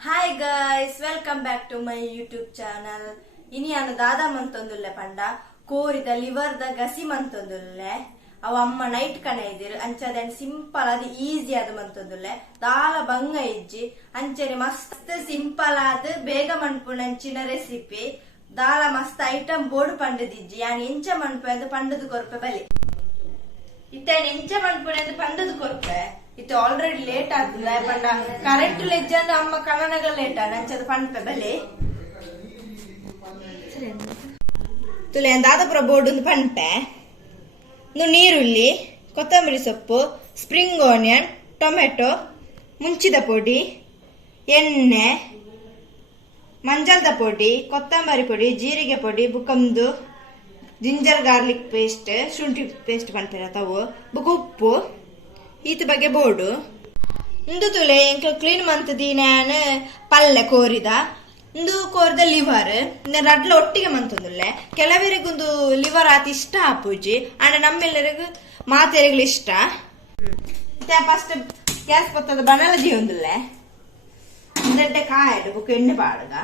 Hi guys, welcome back to my YouTube channel. ಇನಿ ನಾನು ದಾದಾ ಮಂತೊಂದುಲ್ಲೆ ಪಂಡ ಕೋರಿದ ಲಿವರ್ದ ಗಸಿ ಮಂತೊಂದುಲ್ಲೆ ಅವ ಅಮ್ಮ ನೈಟ್ ಕಣ ಇದ್ದೀರು ಅಂಚದ ಸಿಂಪಲ್ ಅದು ಈಸಿ ಆದ ಮಂತೊಂದುಲ್ಲೆ ದಾಲ ಬಂಗ ಇಜ್ಜಿ ಅಂಚನೆ ಮಸ್ತ್ ಸಿಂಪಲ್ ಆದ ಬೇಗ ಮನ್ಪುಣಂಚಿನ ರೆಸಿಪಿ ದಾಲ ಮಸ್ತ್ ಐಟಮ್ ಬೋರ್ಡ್ ಪಂಡದಿಜ್ಜಿ ಯಾನ್ ಎಂಚ ಮನ್ಪು ಅಂತ ಪಂಡದು ಕೊರ್ಪೆ ಬಲಿ ಇತ್ತೇನು ಎಂಚ ಮನ್ಪುಣೆ ಅಂತ ಪಂಡದು ಕೊರ್ಪೆ ಇದು ಆಲ್ರೆಡಿ ಲೇಟ್ ಆಗ್ತದೆ ಪಂಡ ಕರೆಂಟ್ ಲೆಜ್ಜ ಅಂದ್ರೆ ಅಮ್ಮ ಕಣನಗ ಲೇಟ್ ನಂಚದ ಪಂಪೆ ಬಲೆ ತುಲೆ ದಾದಪುರ ಬೋರ್ಡ್ ಒಂದು ಪಂಪೆ ನೀರುಳ್ಳಿ, ಕೊತ್ತಂಬರಿ ಸೊಪ್ಪು, ಸ್ಪ್ರಿಂಗ್ ಆನಿಯನ್, ಟೊಮೆಟೊ, ಮುಂಚಿದ ಪೊಡಿ, ಎಣ್ಣೆ, ಮಂಜಲ್ದ ಪೊಡಿ, ಕೊತ್ತಂಬರಿ ಪೊಡಿ, ಜೀರಿಗೆ ಪೊಡಿ, ಬುಕಮ್ದು ಜಿಂಜರ್ ಗಾರ್ಲಿಕ್ ಪೇಸ್ಟ್, ಶುಂಠಿ ಪೇಸ್ಟ್ ಪಂಪಿರತ್ತವು ಬುಕ ಉಪ್ಪು ಈತ ಬಗ್ಗೆ ಬೋರ್ಡು ಇಂದು ತುಲೆ ಎಂಕ ಕ್ಲೀನ್ ಮಂತದಿ ನಾನು ಪಲ್ಲೆ ಕೋರಿದ ಇಂದು ಕೋರಿದ ಲಿವರ್ ರಡ್ಲ ಒಟ್ಟಿಗೆ ಮಂತಂದುಲ್ಲೆ ಕೆಲವರಿಗೊಂದು ಲಿವರ್ ಆತಿ ಇಷ್ಟ ಆಪೂಜಿ ಅಂಡ ನಮ್ಮೆಲ್ಲರಿಗೂ ಮಾತೆರಿಗಳು ಇಷ್ಟ ಫಸ್ಟ್ ಗ್ಯಾಸ್ ಪತ್ತದ ಬನಲಜಿ ಒಂದುಲ್ಲೆ ಒಂದೆಡ್ಡೆ ಕಾಯಡು ಬುಕ್ ಎಣ್ಣೆ ಪಾಡಗ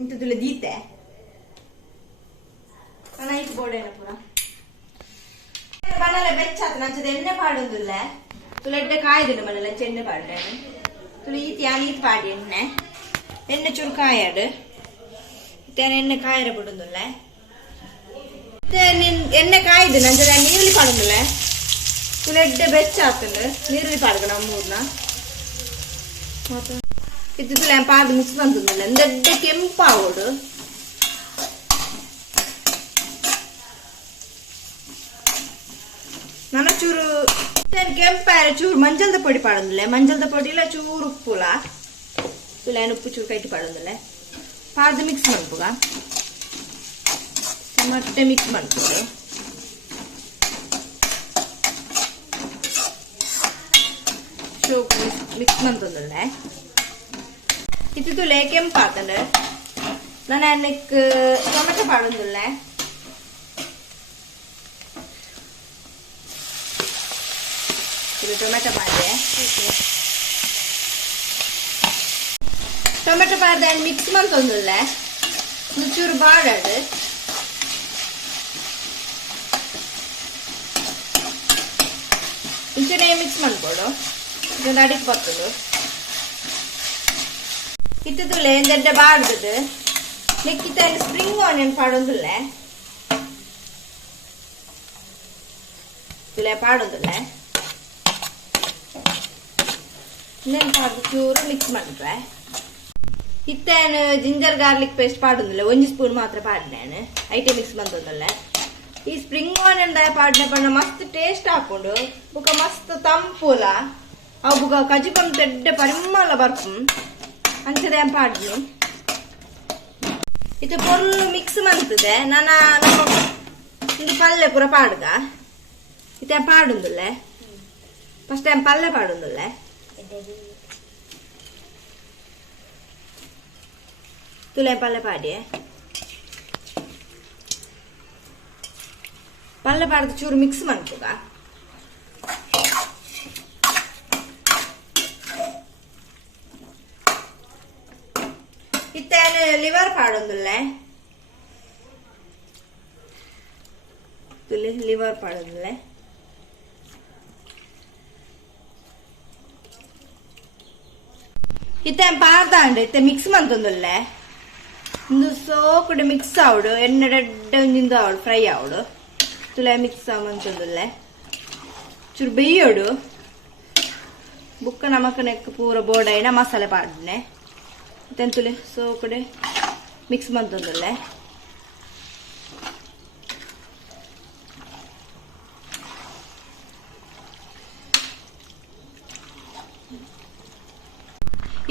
ಇಂತದುಲ್ಲೆ ದೀತೆ ನೈಟ್ ಬೋರ್ಡೇನ ಪೂರ ಬನಲೆ ಬೆಚ್ಚಾತ ನಂಚದ ಎಣ್ಣೆ ಪಾಡೊಂದುಲ್ಲೆ ತುಲೆಡ್ಡೆ ಕಾಯ್ದಿನ ಮನೆಲ್ಲ ಎಣ್ಣೆ ಪಾಡ್ರೇನು ತುಳು ಈತಿ ಯಾನೀತಿ ಪಾಡಿ ಎಣ್ಣೆ ಚೂರು ಕಾಯಾಡು ಎಣ್ಣೆ ಕಾಯರ ಬಿಡುದಿಲ್ಲ ಎಣ್ಣೆ ಕಾಯ್ದು ನಂತರ ನೀರುಳ್ಳಿ ಪಾಡುದಿಲ್ಲ ತುಳೆಡ್ಡೆ ಬೆಚ್ಚಾತಂಡು ನೀರುಳ್ಳಿ ಪಾಡ್ಗ ನಮ್ಮೂರ್ನ ಇದು ತುಲೆ ಪಾಡು ಮಿಕ್ಸ್ ಬಂದಿಲ್ಲ ಎಂದೆಡ್ಡೆ ಕೆಂಪಾವೋಡು ನನ್ನ ಚೂರು ಕೆಂಪಾಯ ಚೂರು ಮಂಜಲ್ದ ಪೊಡಿ ಪಾಡುದಿಲ್ಲ ಮಂಜಲ್ದ ಪೊಡಿಲ ಚೂರು ಉಪ್ಪುಲ ತುಲೇನು ಉಪ್ಪು ಚೂರು ಕೈಟ್ ಪಾಡೋದಲ್ಲ ಪಾಡ್ದು ಮಿಕ್ಸ್ ಮಾಡ್ಬೋಗ ಮತ್ತೆ ಮಿಕ್ಸ್ ಮಾಡ್ಬೋದು ಶೋಕ್ ಮಿಕ್ಸ್ ಮಾಡ್ತದಲ್ಲ ಇದು ತುಲೆ ಕೆಂಪಾತಂಡ ನಾನು ಅನ್ನಕ್ಕೆ ಟೊಮೆಟೊ ಪಾಡೋದಿಲ್ಲ ಇದು ಟೊಮೆಟೊ ಮಾಡಿದೆ ಟೊಮೆಟೊ ಪಾಡ್ದ ಮಿಕ್ಸ್ ಮಾಡ್ತೊಂದಿಲ್ಲ ಚೂರು ಬಾಡದು ಇಂಚನೆ ಮಿಕ್ಸ್ ಮಾಡ್ಕೊಡು ಇದೊಂದು ಅಡಿಗೆ ಬರ್ತದು ಇತ್ತದುಲ್ಲೆ ಎಂದೆಡ್ಡೆ ಬಾಡ್ದದು ನೆಕ್ಕಿತ ಸ್ಪ್ರಿಂಗ್ ಆನಿಯನ್ ಪಾಡೊಂದಿಲ್ಲ ತುಲೆ ಪಾಡೋದಿಲ್ಲ ಇನ್ನೇನು ಪಾಡ್ದು ಚೂರು ಮಿಕ್ಸ್ ಮಾಡಿದ್ರೆ ಇತ್ತೇನು ಜಿಂಜರ್ ಗಾರ್ಲಿಕ್ ಪೇಸ್ಟ್ ಪಾಡುದಿಲ್ಲ ಒಂಜಿ ಸ್ಪೂನ್ ಮಾತ್ರ ಪಾಡ್ನೇನು ಐಟೆ ಮಿಕ್ಸ್ ಬಂದದಲ್ಲ ಈ ಸ್ಪ್ರಿಂಗ್ ಆನಿಯನ್ ಪಾಡ್ನೆ ಪಂಡ ಮಸ್ತ್ ಟೇಸ್ಟ್ ಹಾಕೊಂಡು ಬುಕ ಮಸ್ತ್ ತಂಪುಲ ಅವು ಬುಕ ಕಜಿಪನ್ ತೆಡ್ಡೆ ಪರಿಮಳ ಬರ್ಪು ಅಂಚದ ಪಾಡ್ನಿ ಇದು ಫುಲ್ ಮಿಕ್ಸ್ ಮಂತದೆ ನಾನು ಒಂದು ಪಲ್ಲೆ ಪೂರ ಪಾಡ್ಗ ಇತ್ತೆ ಪಾಡುದಿಲ್ಲ ಫಸ್ಟ್ ಟೈಮ್ ಪಲ್ಲೆ ಪಾಡುದಿಲ್ಲ ತುಲೆ ಪಲ್ಲೆ ಪಾಡಿ ಪಲ್ಲೆ ಪಾಡ್ದು ಚೂರು ಮಿಕ್ಸ್ ಮಾಡ್ಬೋಗ ಇತ್ತೇನು ಲಿವರ್ ಪಾಡೊಂದಿಲ್ಲ ತುಲೆ ಲಿವರ್ ಪಾಡೊಂದಿಲ್ಲ ಇತ್ತೆ ಪಾಡ್ದಾಂಡ್ ಇತ್ತೆ ಮಿಕ್ಸ್ ಮಂತೊಂದಿಲ್ಲ ಒಂದು ಸೋಕುಡೆ ಮಿಕ್ಸ್ ಆವಡು ಎಣ್ಣೆ ರೆಡ್ಡ ಒಂದಿಂದ ಆವಡು ಫ್ರೈ ಆವಡು ತುಲೆ ಮಿಕ್ಸ್ ಆವಂತಂದಿಲ್ಲ ಚೂರು ಬೇಯೋಡು ಬುಕ್ಕ ನಮಕನೆಕ್ ಪೂರ ಬೋಡೈನ ಮಸಾಲೆ ಪಾಡ್ನೆ ತೆಂತುಲೆ ಸೋಕುಡೆ ಮಿಕ್ಸ್ ಮಂತಂದಿಲ್ಲ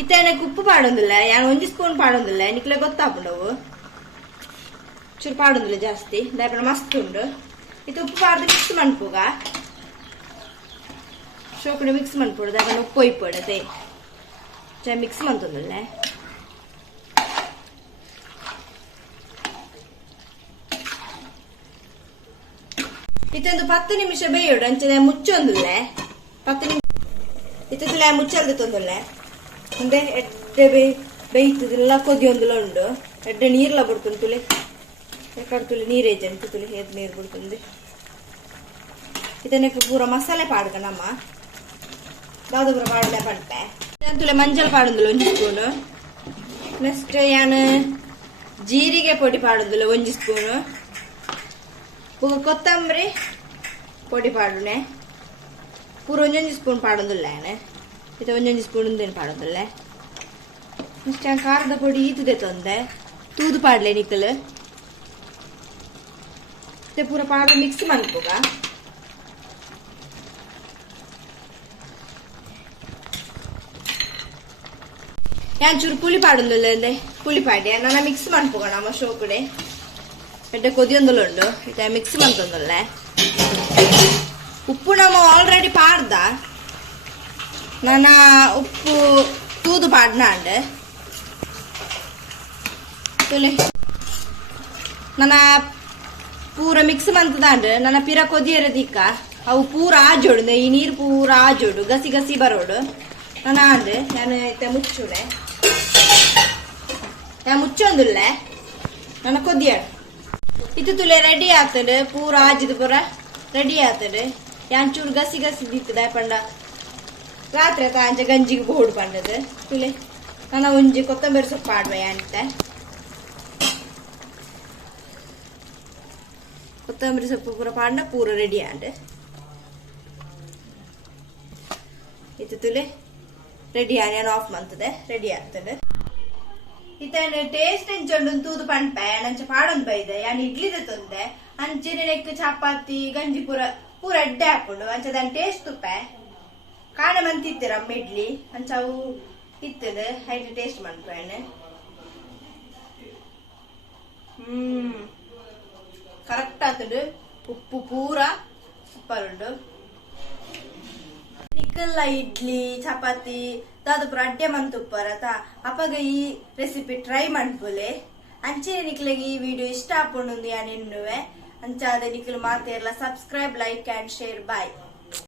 ಇತ್ತ எனக்கு ಉಪ್ಪು ಪಾಡೊಂದಿಲ್ಲ ಯಾನ್ ಒಂಜಿ ಸ್ಪೂನ್ ಪಾಡೊಂದಿಲ್ಲ ನಿಕ್ಲೆ ಗೊತ್ತಾಪುಂಡವು ಚೂರು ಪಾಡೊಂದಿಲ್ಲ ಜಾಸ್ತಿ ದಾಯಪನ ಮಸ್ತ್ ಉಂಡು ಇದು ಉಪ್ಪು ಪಾಡ್ದು ಮಿಕ್ಸ್ ಮನ್ಪುಗ ಶೋಕುಡೆ ಮಿಕ್ಸ್ ಮನ್ಪುಡು ದಾಯಪನ ಉಪ್ಪು ಇಪ್ಪಡತೆ ಚ ಮಿಕ್ಸ್ ಮಂತೊಂದಿಲ್ಲ ಇತ್ತೊಂದು 10 ನಿಮಿಷ ಬೇಯೋಡು ಅಂಚೆ ಮುಚ್ಚೊಂದಿಲ್ಲ 10 ನಿಮಿಷ ಇತ್ತಲೆ ಮುಚ್ಚಲ್ದು ತೊಂದಿಲ್ಲ ಅಂದ್ರೆ ಎಡ್ಡೆ ಬೇಯ್ತದಿಲ್ಲ ಕೊದಿಯೊಂದುಲ ಉಂಡು ಎಡ್ಡೆ ನೀರ್ಲ ಬಿಡ್ತುಂಡು ತುಳಿ ತುಳಿ ನೀರೇಜ್ ಅಂತ ತುಳಿ ಎದ್ ನೀರು ಬಿಡ್ತುಂದು ಇದನ್ನಕ್ಕೆ ಪೂರ ಮಸಾಲೆ ಪಾಡ್ಕನಮ್ಮ ದಾದ ಪೂರ ಪಾಡಲೆ ಪಡ್ಪೆ ತುಳಿ ಮಂಜಲ್ ಪಾಡುದಿಲ್ಲ ಒಂಜಿ ಸ್ಪೂನು ನೆಕ್ಸ್ಟ್ ಯಾನು ಜೀರಿಗೆ ಪೊಡಿ ಪಾಡುದಿಲ್ಲ ಒಂಜಿ ಸ್ಪೂನು ಕೊತ್ತಂಬರಿ ಪೊಡಿ ಪಾಡುನೆ ಪೂರ ಒಂಜೊಂಜಿ ಸ್ಪೂನ್ ಪಾಡುದಿಲ್ಲ ಯಾನೆ ಇದು ಒಂಜೊಂಜಿ ಸ್ಪೂನ್ ಉಂದೇನು ಪಾಡುದಿಲ್ಲ ನೆಕ್ಸ್ಟ್ ಖಾರದ ಪೊಡಿ ಈತದೆ ತೊಂದೆ ತೂದು ಪಾಡ್ಲೆ ನಿಕ್ಕಲು ಪೂರ ಪಾಡು ಮಿಕ್ಸ್ ಮನ್ಪುಗ ಯಾನ್ ಚೂರು ಪುಳಿ ಪಾಡುದಿಲ್ಲ ಅಂದೆ ಪುಳಿ ಪಾಡ್ಯ ನನ್ನ ಮಿಕ್ಸ್ ಮನ್ಪುಗ ನಮ್ಮ ಶೋಕುಡೆ ಎಡ್ಡೆ ಕೊದಿಯೊಂದುಲ ಉಂಡು ಇತ ಮಿಕ್ಸ್ ಮನ್ತೊಂದುಲ್ಲ ಉಪ್ಪು ನಮ್ಮ ಆಲ್ರೆಡಿ ಪಾಡ್ದ ನನ್ನ ಉಪ್ಪು ತೂದು ಪಾಡ್ನಾಂಡ್ ನನ್ನ ಪೂರ ಮಿಕ್ಸ್ ಮಂತದಾಂಡ್ ನನ್ನ ಪಿರ ಕೊದಿಯರ ದಿಕ್ಕ ಅವು ಪೂರ ಆಜೋಡು ಈ ನೀರು ಪೂರ ಆಜೋಡು ಗಸಿ ಗಸಿ ಬರೋಡು ನಾನು ಆಂಡ್ ನಾನು ಮುಚ್ಚುಡೆ ನಾನು ಮುಚ್ಚೊಂದುಲ್ಲ ನನ್ನ ಕೊದಿಯಾಡು ಇದು ತುಲೆ ರೆಡಿ ಆಗ್ತದೆ ಪೂರ ಆಜಿದ ಪೂರ ರೆಡಿ ಆಗ್ತದೆ ಯಾನ್ ಚೂರು ಗಸಿ ಗಸಿ ದಿತ್ತದ ಪಂಡ ರಾತ್ರಿ ತಾಂಜ ಗಂಜಿಗೆ ಬೋರ್ಡ್ ಪಂಡದು ತುಲೆ ನನ್ನ ಒಂಜಿ ಕೊತ್ತಂಬರಿ ಸೊಪ್ಪು ಆಡುವೆ ಅಂತ ಕೊತ್ತಂಬರಿ ಸೊಪ್ಪು ಪೂರ ಪಾಂಡ ಪೂರ ರೆಡಿ ಆಂಡ್ ಇದು ತುಲೆ ರೆಡಿ ಆನ್ ಆಫ್ ಮಂತದೆ ರೆಡಿ ಆಗ್ತದೆ ಇತನ ಟೇಸ್ಟ್ ಎಂಚೊಂಡು ತೂದು ಪಂಪೆ ನಂಚ ಪಾಡೊಂದು ಬೈದೆ ಯಾನ್ ಇಡ್ಲಿ ತೊಂದೆ ಅಂಚಿನ ನೆಕ್ ಚಪಾತಿ ಗಂಜಿ ಪೂರ ಪೂರ ಎಡ್ಡೆ ಹಾಕೊಂಡು ಅಂಚದ ಟೇಸ್ಟ್ ತುಪ್ಪೆ ಕಾಣೆ ಮಂತಿತ್ತೀರ ಅಮ್ಮ ಇಡ್ಲಿ ಅಂಚ ಅವು ಇತ್ತದ ಹೈಟ್ ಟೇಸ್ಟ್ ಮನ್ಪೇನೆ ಕರೆಕ್ಟ್ ಆಗ್ತದೆ ಉಪ್ಪು ಪೂರ ಸೂಪರ್ ಉಂಡು ನಿಕ್ಕಲ್ಲ ಇಡ್ಲಿ ಚಪಾತಿ ದಾದ ಪೂರ ಅಡ್ಡೆ ಮಂತುಪ್ಪರತ ಅಪಗ ಈ ರೆಸಿಪಿ ಟ್ರೈ ಮನ್ಪುಲೆ ಅಂಚೆ ನಿಕ್ಲೆಗೆ ಈ ವಿಡಿಯೋ ಇಷ್ಟ ಆಪುಂಡು ಯಾನ್ ಎನ್ನುವೆ ಅಂಚಾದ ನಿಕ್ಲು ಮಾತೆರ್ಲ subscribe like and share bye.